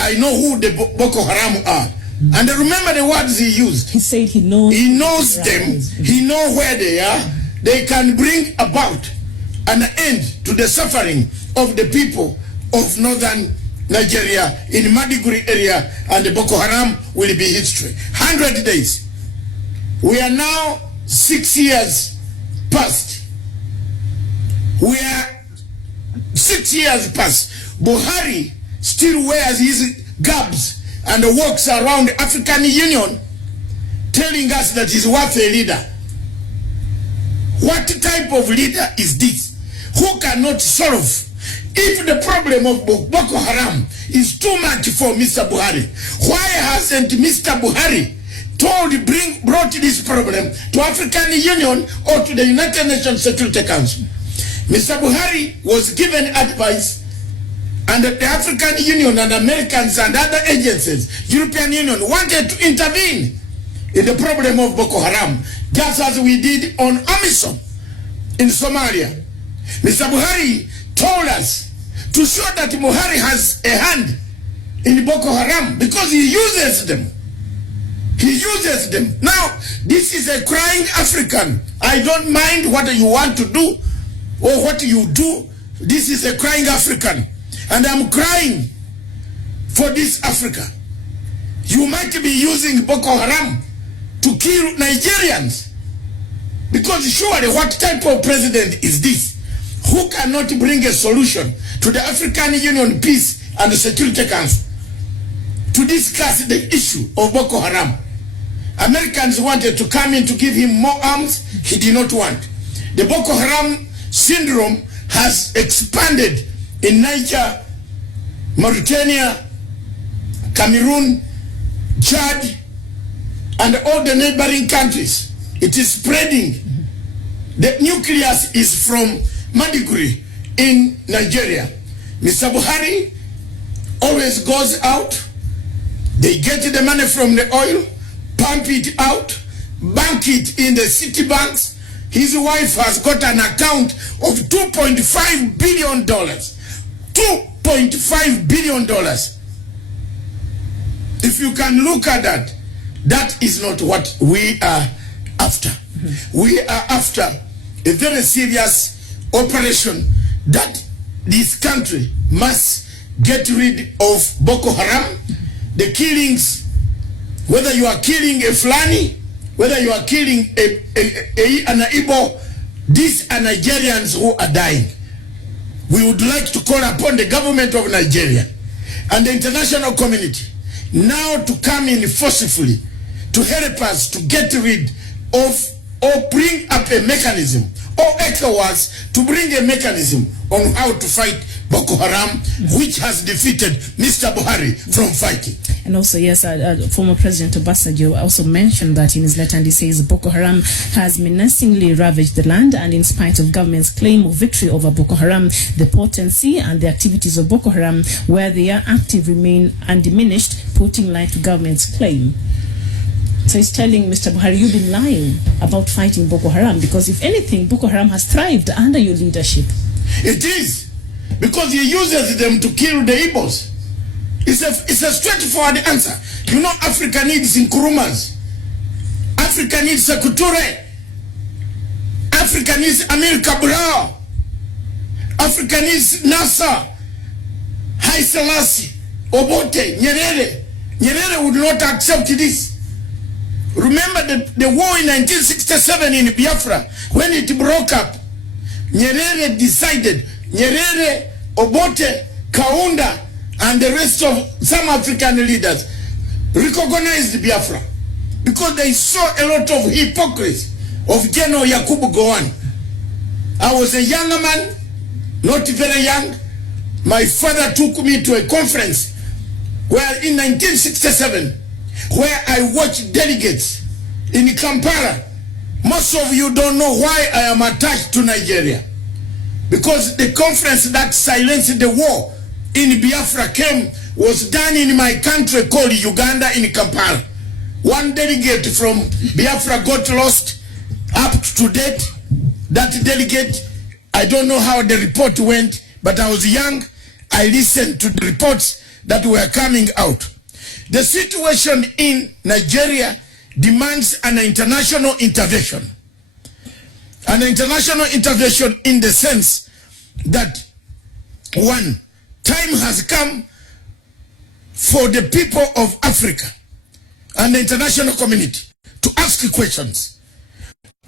I know who the Boko Haram are. And remember the words he used. He said he knows. He knows them. He knows where they are. They can bring about an end to the suffering of the people of northern Nigeria in Maiduguri area, and the Boko Haram will be history. 100 days. We are now 6 years past. We are 6 years past. Buhari still wears his garbs and walks around the African Union telling us that he's worth a leader. What type of leader is this? Who cannot solve? If the problem of Boko Haram is too much for Mr. Buhari, why hasn't Mr. Buhari brought this problem to African Union or to the United Nations Security Council? Mr. Buhari was given advice, and the African Union and Americans and other agencies, European Union, wanted to intervene in the problem of Boko Haram, just as we did on AMISOM in Somalia. Mr. Buhari told us to show that Buhari has a hand in Boko Haram because he uses them. He uses them. Now, this is a crying African. I don't mind what you want to do or what you do. This is a crying African. And I'm crying for this Africa. You might be using Boko Haram to kill Nigerians. Because surely, what type of president is this? Who cannot bring a solution to the African Union Peace and the Security Council to discuss the issue of Boko Haram? Americans wanted to come in to give him more arms. He did not want. The Boko Haram syndrome has expanded in Niger, Mauritania, Cameroon, Chad, and all the neighboring countries. It is spreading. The nucleus is from Maiduguri in Nigeria. Mr. Buhari always goes out. They get the money from the oil, pump it out, bank it in the city banks. His wife has got an account of $2.5 billion. $2.5 billion. If you can look at that, that is not what we are after. We are after a very serious operation that this country must get rid of Boko Haram. The killings, whether you are killing a Fulani, whether you are killing an Igbo, these are Nigerians who are dying. We would like to call upon the government of Nigeria and the international community now to come in forcefully to help us to get rid of or bring up a mechanism, or ECOWAS to bring a mechanism on how to fight Boko Haram, which has defeated Mr. Buhari from fighting. And also, yes, former President Obasanjo also mentioned that in his letter, and he says Boko Haram has menacingly ravaged the land, and in spite of government's claim of victory over Boko Haram, the potency and the activities of Boko Haram, where they are active, remain undiminished, putting light to government's claim. So he's telling Mr. Buhari, you've been lying about fighting Boko Haram, because if anything, Boko Haram has thrived under your leadership. It is, because he uses them to kill the Igbos. It's a straightforward answer. You know, Africa needs Nkurumas. Africa needs Sekuture. Africa needs Amir Cabral. Africa needs Nasser, Haile Selassie, Obote, Nyerere. Nyerere would not accept this. Remember the war in 1967 in Biafra, when it broke up, Nyerere decided, Nyerere, Obote, Kaunda, and the rest of some African leaders recognized Biafra because they saw a lot of hypocrisy of General Yakubu Gowon. I was a younger man, not very young. My father took me to a conference where in 1967, where I watched delegates in Kampala. Most of you don't know why I am attached to Nigeria. Because the conference that silenced the war in Biafra was done in my country called Uganda in Kampala. One delegate from Biafra got lost. Up to date, that delegate, I don't know how the report went, but I was young. I listened to the reports that were coming out. The situation in Nigeria demands an international intervention. An international intervention in the sense that, one, time has come for the people of Africa and the international community to ask questions.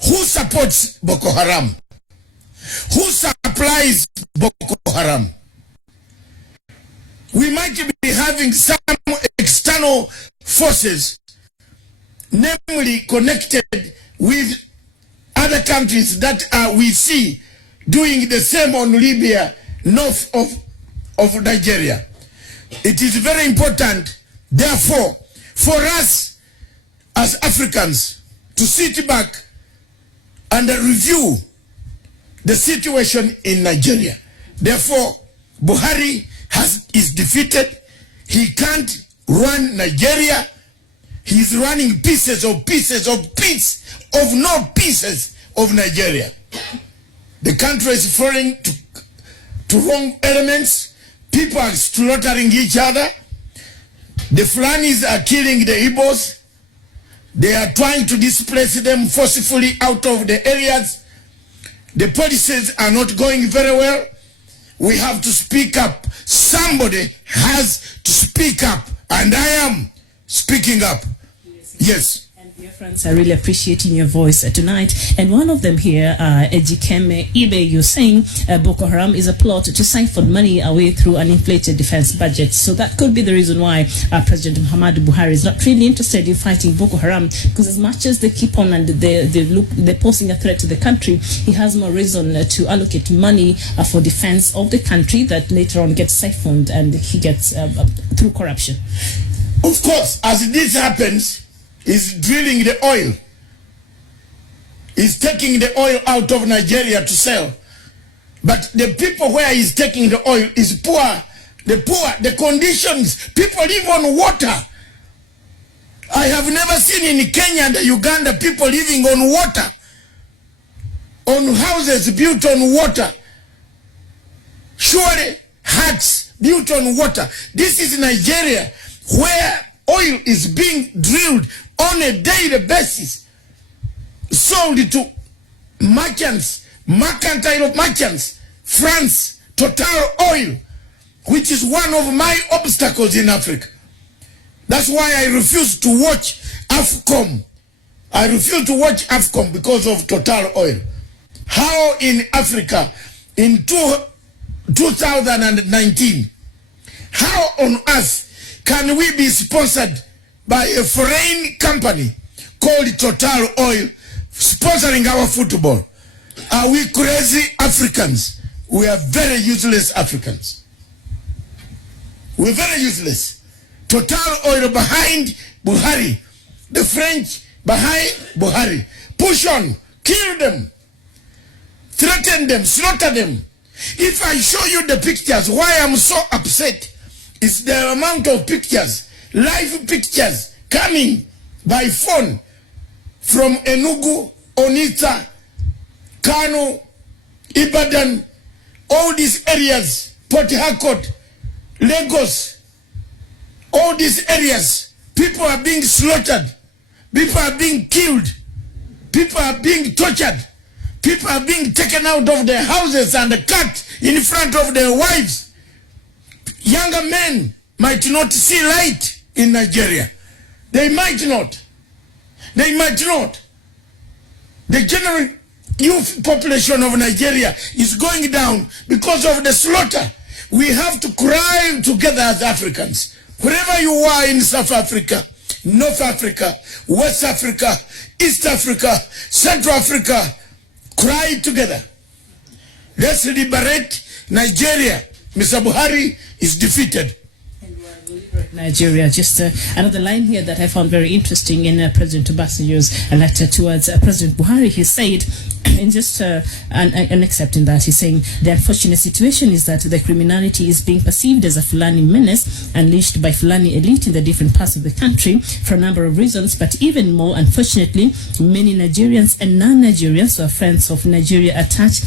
Who supports Boko Haram? Who supplies Boko Haram? We might be having some external forces, namely connected with other countries that we see doing the same on Libya, north of Nigeria. It is very important, therefore, for us as Africans to sit back and review the situation in Nigeria. Therefore, Buhari is defeated. He can't run Nigeria. He's running pieces of no pieces of Nigeria. The country is falling to wrong elements. People are slaughtering each other. The Fulanis are killing the Igbos. They are trying to displace them forcefully out of the areas. The policies are not going very well. We have to speak up. Somebody has to speak up, and I am speaking up. Yes. And dear friends, I really appreciating your voice tonight. And one of them here, Ejikeme Ibe, you're saying Boko Haram is a plot to siphon money away through an inflated defense budget. So that could be the reason why President Muhammadu Buhari is not really interested in fighting Boko Haram, because as much as they keep on and they're posing a threat to the country, he has more reason to allocate money for defense of the country that later on gets siphoned and he gets through corruption. Of course, as this happens, he's drilling the oil. He's taking the oil out of Nigeria to sell. But the people where he's taking the oil is poor. The conditions, people live on water. I have never seen in Kenya and Uganda people living on water. On houses built on water. Surely huts built on water. This is Nigeria, where oil is being drilled on a daily basis, sold to merchants, mercantile merchants, France, Total Oil, which is one of my obstacles in Africa. That's why I refuse to watch AFCOM. I refuse to watch AFCOM because of Total Oil. How in Africa, in 2019, how on earth can we be sponsored by a foreign company called Total Oil sponsoring our football? Are we crazy Africans? We are very useless Africans. We're very useless. Total Oil behind Buhari. The French behind Buhari. Push on. Kill them. Threaten them. Slaughter them. If I show you the pictures, why I'm so upset is the amount of pictures, live pictures coming by phone from Enugu, Onitsha, Kano, Ibadan, all these areas, Port Harcourt, Lagos, all these areas. People are being slaughtered. People are being killed. People are being tortured. People are being taken out of their houses and cut in front of their wives. Younger men might not see light in Nigeria. They might not. They might not. The general youth population of Nigeria is going down because of the slaughter. We have to cry together as Africans. Wherever you are in South Africa, North Africa, West Africa, East Africa, Central Africa, cry together. Let's liberate Nigeria. Mr. Buhari is defeated. Nigeria. Just another line here that I found very interesting in President Obasanjo's letter towards President Buhari. He said, in just an except in that, he's saying the unfortunate situation is that the criminality is being perceived as a Fulani menace unleashed by Fulani elite in the different parts of the country for a number of reasons, but even more unfortunately, many Nigerians and non-Nigerians who are friends of Nigeria attach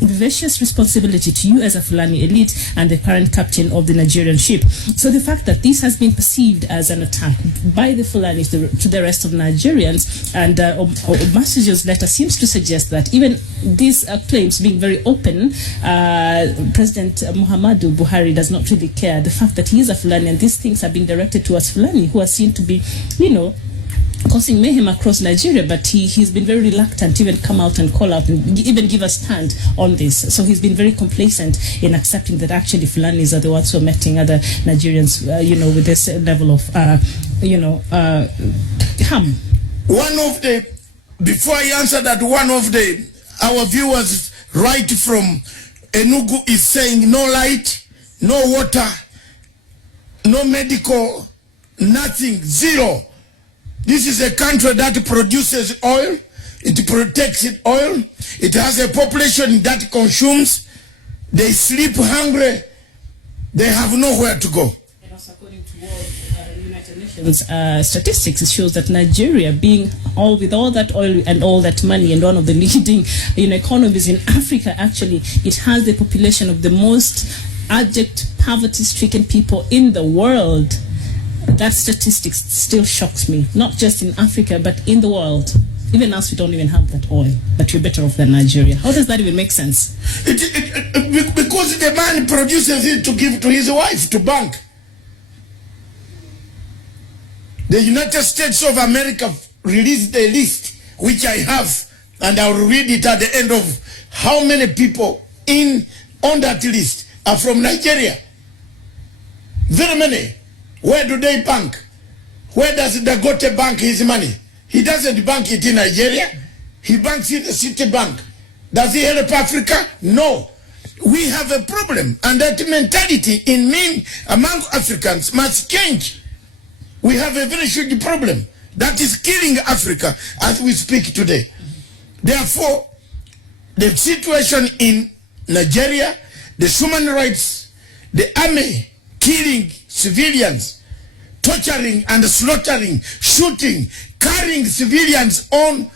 vivacious responsibility to you as a Fulani elite and the current captain of the Nigerian ship. So the fact that this has been perceived as an attack by the Fulani to the rest of Nigerians, and Obasanjo's letter seems to suggest that even these claims being very open, President Muhammadu Buhari does not really care. The fact that he is a Fulani and these things are being directed towards Fulani who are seen to be, causing mayhem across Nigeria, but he's been very reluctant to even come out and call out and even give a stand on this. So he's been very complacent in accepting that actually Fulanis are the ones who are meeting other Nigerians, with this level of, harm. Before I answer that, our viewers right from Enugu is saying no light, no water, no medical, nothing, zero. This is a country that produces oil. It protects its oil. It has a population that consumes. They sleep hungry. They have nowhere to go. And also according to United Nations statistics, it shows that Nigeria, being with all that oil and all that money and one of the leading economies in Africa, actually, it has the population of the most abject, poverty-stricken people in the world. That statistics still shocks me, not just in Africa, but in the world. Even us, we don't even have that oil, but we're better off than Nigeria. How does that even make sense? Because the man produces it to give to his wife, to bank. The United States of America released a list, which I have, and I will read it at the end of how many people on that list are from Nigeria. Very many. Where do they bank? Where does Dagote bank his money? He doesn't bank it in Nigeria. He banks in the city bank. Does he help Africa? No. We have a problem, and that mentality among Africans must change. We have a very huge problem that is killing Africa as we speak today. Therefore, the situation in Nigeria, the human rights, the army killing civilians, torturing and slaughtering, shooting, carrying civilians on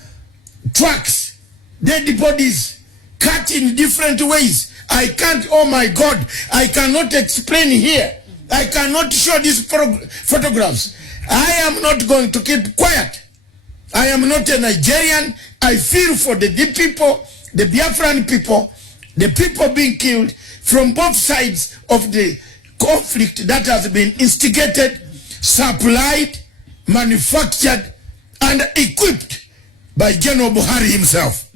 trucks, dead bodies, cut in different ways. I can't, oh my God, I cannot explain here. I cannot show these photographs. I am not going to keep quiet. I am not a Nigerian. I feel for the people, the Biafran people, the people being killed from both sides of the conflict that has been instigated, supplied, manufactured, and equipped by General Buhari himself.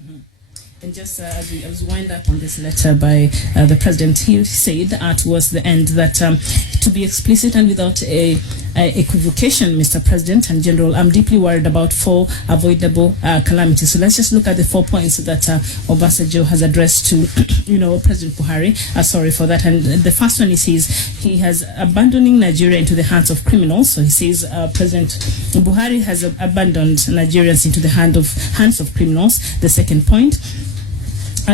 And just as we wind up on this letter by the president, he said towards the end that to be explicit and without a equivocation, Mr. President and General, I'm deeply worried about 4 avoidable calamities. So let's just look at the 4 points that Obasanjo has addressed to, President Buhari. Sorry for that. And the first one, he says he has abandoning Nigeria into the hands of criminals. So he says President Buhari has abandoned Nigerians into the hands of criminals. The second point,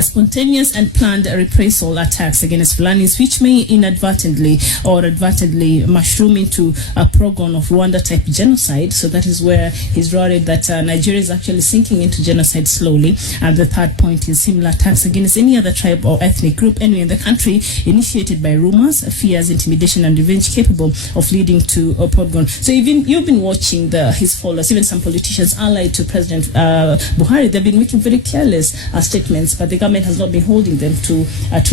spontaneous and planned reprisal attacks against Fulanis, which may inadvertently or advertently mushroom into a program of Rwanda-type genocide. So that is where he's worried that Nigeria is actually sinking into genocide slowly. And the third point is similar attacks against any other tribe or ethnic group anywhere in the country, initiated by rumors, fears, intimidation, and revenge capable of leading to a program. So even you've been watching his followers, even some politicians allied to President Buhari, they've been making very careless statements, but the government has not been holding them to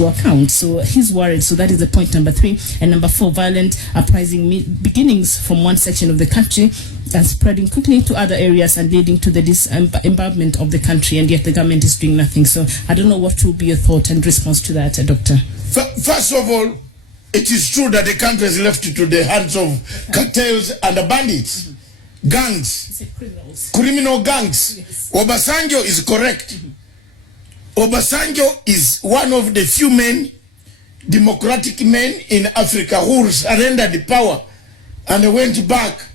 account. So he's worried. So that is the point number 3. And number 4, violent uprising beginnings from one section of the country and spreading quickly to other areas and leading to the disembowelment of the country, and yet the government is doing nothing. So I don't know what will be your thought and response to that, Doctor. First of all, it is true that the country is left to the hands of cartels and bandits, gangs, criminal gangs. Yes. Obasanjo is correct. Obasanjo is one of the few men democratic men in Africa who surrendered power and went back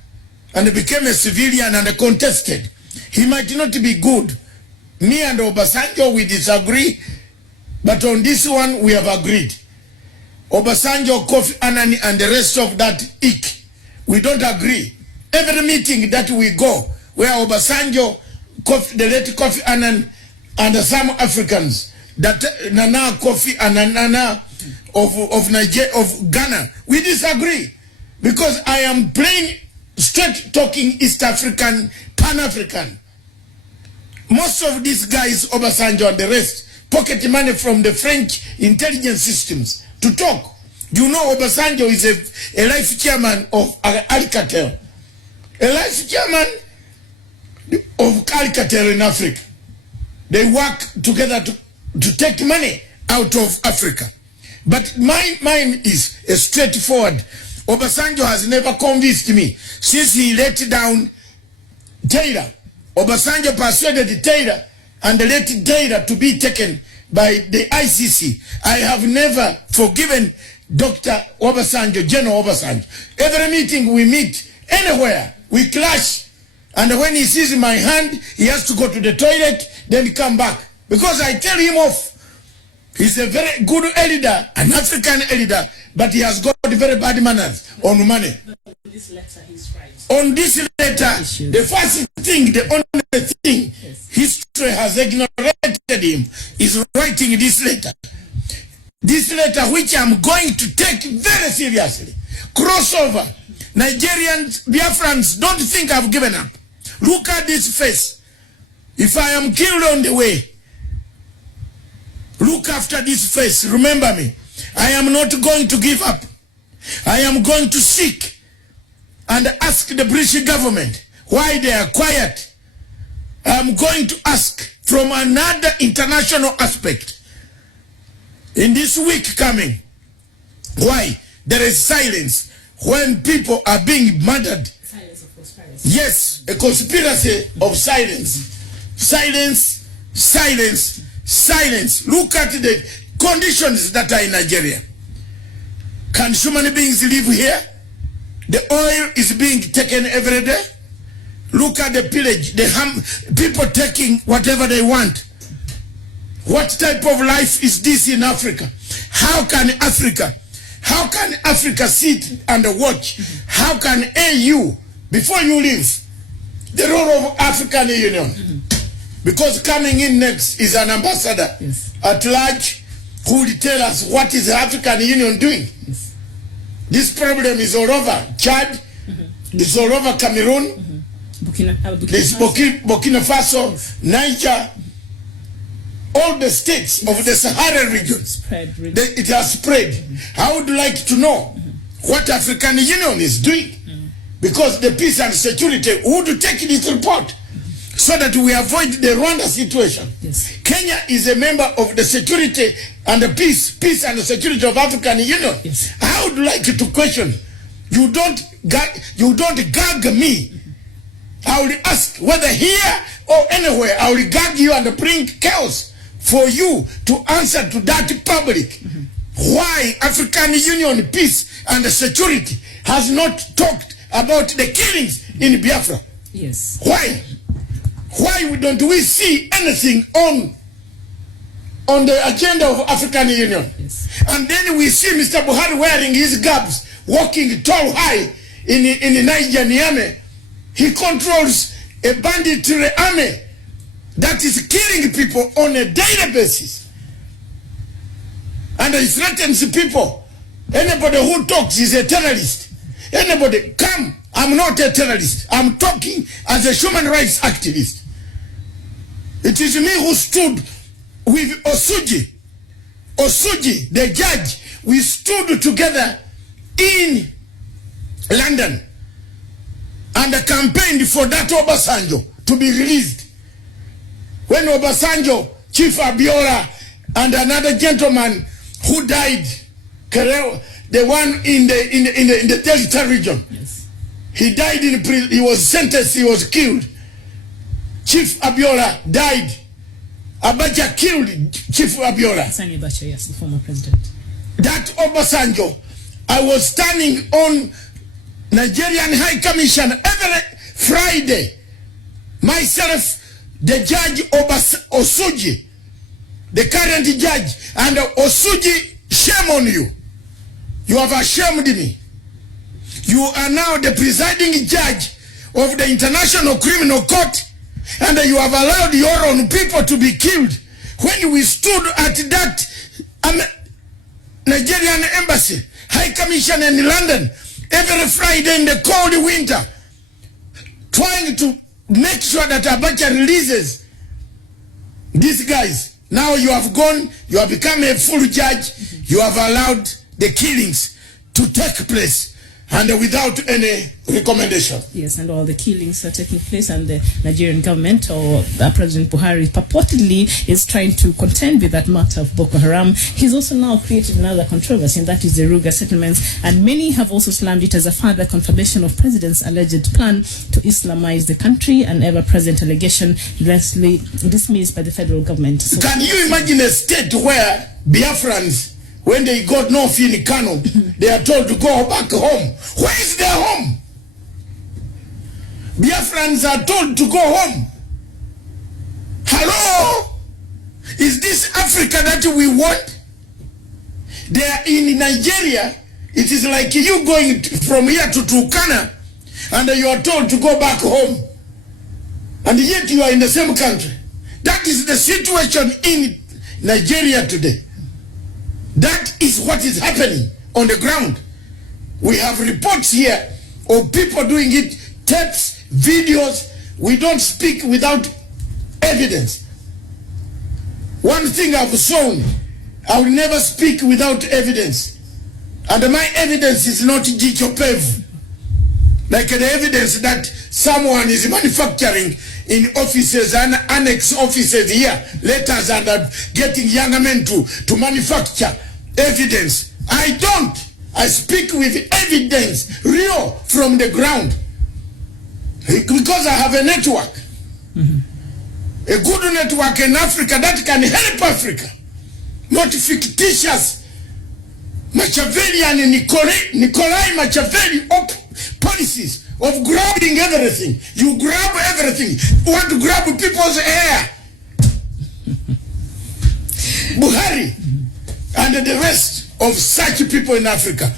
and became a civilian and contested. He might not be good. Me and Obasanjo, we disagree, but on this one we have agreed. Obasanjo, Kofi Annan, and the rest of that ilk, we don't agree. Every meeting that we go, where Obasanjo, the late Kofi Annan, and some Africans, that Nana Kofi and Nana of Nigeria, of Ghana, we disagree, because I am plain, straight talking East African, Pan-African. Most of these guys, Obasanjo and the rest, pocket money from the French intelligence systems to talk. You know, Obasanjo is a life chairman of Alcatel, a life chairman of Alcatel in Africa. They work together to take money out of Africa. But mine is a straightforward. Obasanjo has never convinced me since he let down Taylor. Obasanjo persuaded Taylor and let Taylor to be taken by the ICC. I have never forgiven Dr. Obasanjo, General Obasanjo. Every meeting we meet, anywhere, we clash. And when he sees my hand, he has to go to the toilet, then come back. Because I tell him off. He's a very good elder, an African elder, but he has got very bad manners on money. This letter, he's right. On this letter, the first thing, the only thing, history has ignored him, is writing this letter. This letter, which I'm going to take very seriously. Crossover. Nigerians, Biafrans, don't think I've given up. Look at this face. If I am killed on the way, look after this face. Remember me. I am not going to give up. I am going to seek and ask the British government why they are quiet. I am going to ask from another international aspect in this week coming why there is silence when people are being murdered. Silence of conspiracy. Yes, a conspiracy of silence. Silence, silence, silence. Look at the conditions that are in Nigeria. Can human beings live here? The oil is being taken every day. Look at the pillage, people taking whatever they want. What type of life is this in Africa? How can Africa sit and watch? How can AU, before you leave, the role of African Union? Because coming in next is an ambassador at large who will tell us what is the African Union doing. This problem is all over Chad, it's all over Cameroon, Burkina Faso, Niger, all the states of the Sahara region. It has spread. I would like to know what African Union is doing, because the peace and security would take this report so that we avoid the Rwanda situation. Kenya is a member of the security and the peace and the security of African Union. I would like to question, you don't gag me. I will ask whether here or anywhere, I will gag you and bring chaos for you to answer to that public. Why African Union peace and security has not talked about the killings in Biafra? Why? Why don't we see anything on the agenda of African Union? And then we see Mr. Buhari wearing his garbs, walking tall high in Niger, Niamey. He controls a banditry army that is killing people on a daily basis. And he threatens people. Anybody who talks is a terrorist. Anybody, come, I'm not a terrorist. I'm talking as a human rights activist. It is me who stood with Osuji, the judge. We stood together in London and campaigned for that Obasanjo to be released. When Obasanjo, Chief Abiola, and another gentleman who died, the one in the Delta region, he died in prison. He was sentenced. He was killed. Chief Abiola died. Abacha killed Chief Abiola. Sani Abacha, yes, the former president. that Obasanjo, I was standing on Nigerian High Commission every Friday. Myself, the judge Osuji, the current judge, and Osuji, shame on you. You have ashamed me. You are now the presiding judge of the International Criminal Court, and you have allowed your own people to be killed. When we stood at that Nigerian embassy, High Commission in London, every Friday in the cold winter, trying to make sure that Abacha releases these guys. Now you have gone, you have become a full judge, you have allowed the killings to take place, and without any recommendation. Yes, and all the killings are taking place, and the Nigerian government, or President Buhari, purportedly is trying to contend with that matter of Boko Haram. He's also now created another controversy, and that is the Ruga settlements, and many have also slammed it as a further confirmation of President's alleged plan to Islamize the country, an ever-present allegation largely dismissed by the federal government. So can you imagine a state where Biafrans, when they got north in Kano, they are told to go back home? Where is their home? Biafrans are told to go home. Hello? Is this Africa that we want? They are in Nigeria. It is like you going from here to Turkana, and you are told to go back home. And yet you are in the same country. That is the situation in Nigeria today. That is what is happening on the ground. We have reports here of people doing it, tapes, videos. We don't speak without evidence. One thing I've shown, I will never speak without evidence. And my evidence is not Gichopev, like the evidence that someone is manufacturing in offices and annex offices here, letters, and getting younger men to manufacture evidence. I don't. I speak with evidence, real, from the ground. Because I have a network. A good network in Africa that can help Africa. Not fictitious Machiavellian and Nikolai Machiavelli policies of grabbing everything. You grab everything. You want to grab people's hair. Buhari and the rest of such people in Africa.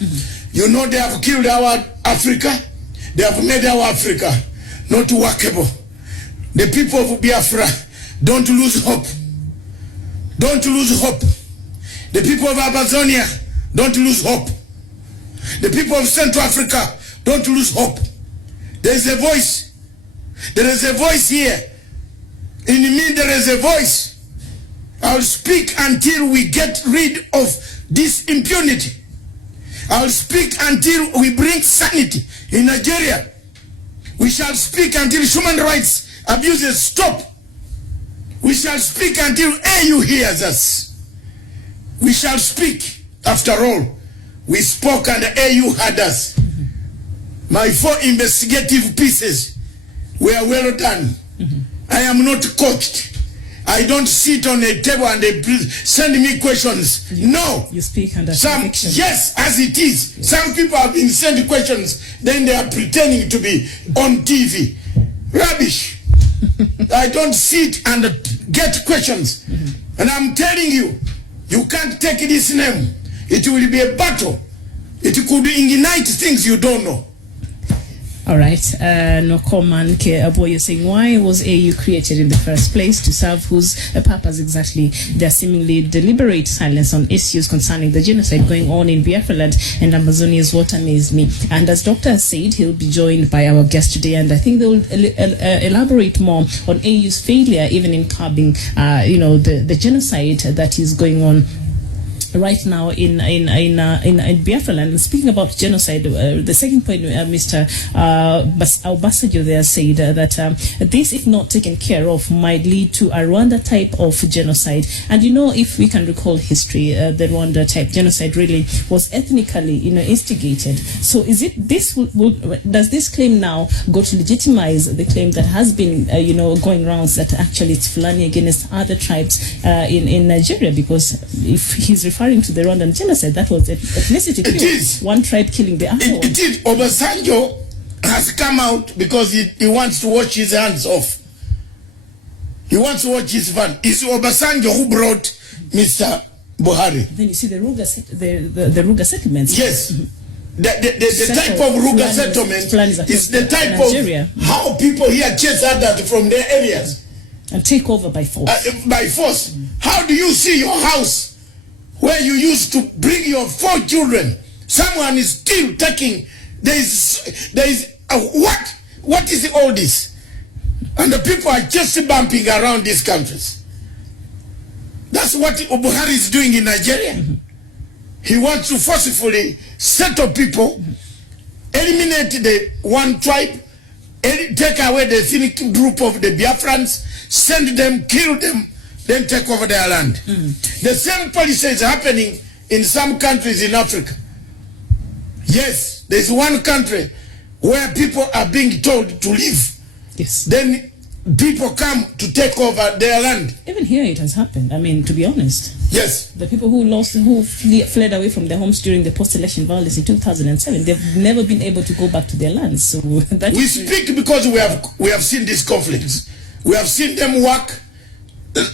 You know they have killed our Africa. They have made our Africa not workable. The people of Biafra, don't lose hope. Don't lose hope. The people of Amazonia, don't lose hope. The people of Central Africa, don't lose hope. There is a voice. There is a voice here. In me there is a voice. I'll speak until we get rid of this impunity. I'll speak until we bring sanity in Nigeria. We shall speak until human rights abuses stop. We shall speak until AU hears us. We shall speak. After all, we spoke and AU heard us. My 4 investigative pieces were well done. I am not coached. I don't sit on a table and they send me questions. No. You speak under conviction. Yes, as it is. Yes. Some people have been sent questions, then they are pretending to be on TV. Rubbish. I don't sit and get questions. And I'm telling you, you can't take this name. It will be a battle. It could ignite things you don't know. All right, no comment. You're saying, why was AU created in the first place? To serve whose purpose exactly? Their seemingly deliberate silence on issues concerning the genocide going on in Biafra land and Amazonia is what amazed me. And as Dr. has said, he'll be joined by our guest today, and I think they will elaborate more on AU's failure even in curbing, the genocide that is going on right now in Biafra land. And speaking about genocide, the second point, Mr. Obasanjo there said that this, if not taken care of, might lead to a Rwanda type of genocide. And if we can recall history, the Rwanda type genocide really was ethnically, instigated. So is it this? Does this claim now go to legitimize the claim that has been, going around that actually it's Fulani against other tribes in Nigeria? Because if he's referring referring to the Rwandan genocide. That was ethnicity. It is. One tribe killing the other one. It is. Obasanjo has come out because he wants to wash his hands off. He wants to watch his van. It's Obasanjo who brought Mr. Buhari. Then you see the Ruga settlements. Yes. The type of Ruga settlement is the type Nigeria. of how people here chase others from their areas. And take over by force. By force. How do you see your house where you used to bring your 4 children? Someone is still taking. There is what is all this? And the people are just bumping around these countries. That's what Buhari is doing in Nigeria. He wants to forcefully settle people, eliminate the one tribe, take away the ethnic group of the Biafrans, send them, kill them, then take over their land. The same policy is happening in some countries in Africa. Yes, there's one country where people are being told to leave. Yes. Then people come to take over their land. Even here it has happened. I mean, to be honest. Yes. The people who fled away from their homes during the post-election violence in 2007, they've never been able to go back to their lands. So that we speak because we have seen these conflicts. We have seen them work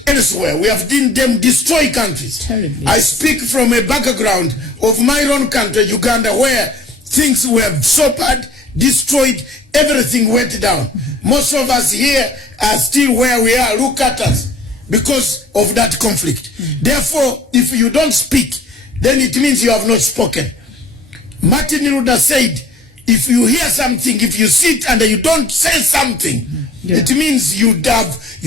elsewhere. We have seen them destroy countries. Terribly. I speak from a background of my own country, Uganda, where things were so bad, destroyed, everything went down. Most of us here are still where we are. Look at us because of that conflict. Therefore, if you don't speak, then it means you have not spoken. Martin Luther said, if you hear something, if you sit and you don't say something, it means you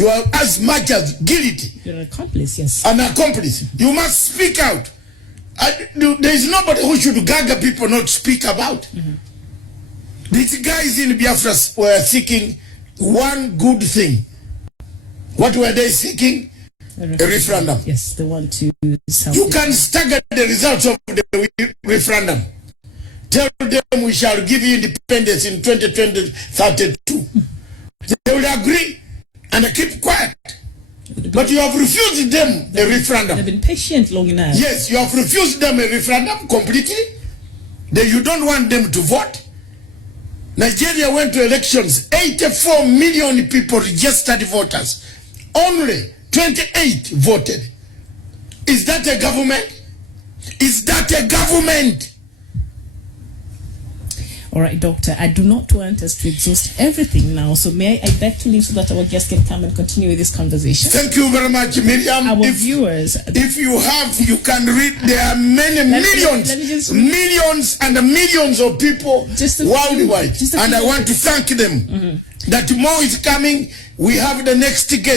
are as much as guilty. You're an accomplice, yes. An accomplice. You must speak out. There is nobody who should gag people not speak about. These guys in Biafra were seeking one good thing. What were they seeking? A referendum. Yes, the one to You can stagger the results of the referendum. Tell them we shall give you independence in 2032. They will agree and keep quiet. But you have refused them a referendum. They've been patient long enough. Yes, you have refused them a referendum completely. You don't want them to vote. Nigeria went to elections. 84 million people registered voters. Only 28 voted. Is that a government? Is that a government? All right, Doctor, I do not want us to exhaust everything now, so may I beg to leave so that our guests can come and continue with this conversation? Thank you very much, Miriam. Our viewers... If you have, you can read. There are many millions and millions of people worldwide. And I want to thank them. That more is coming. We have the next guest.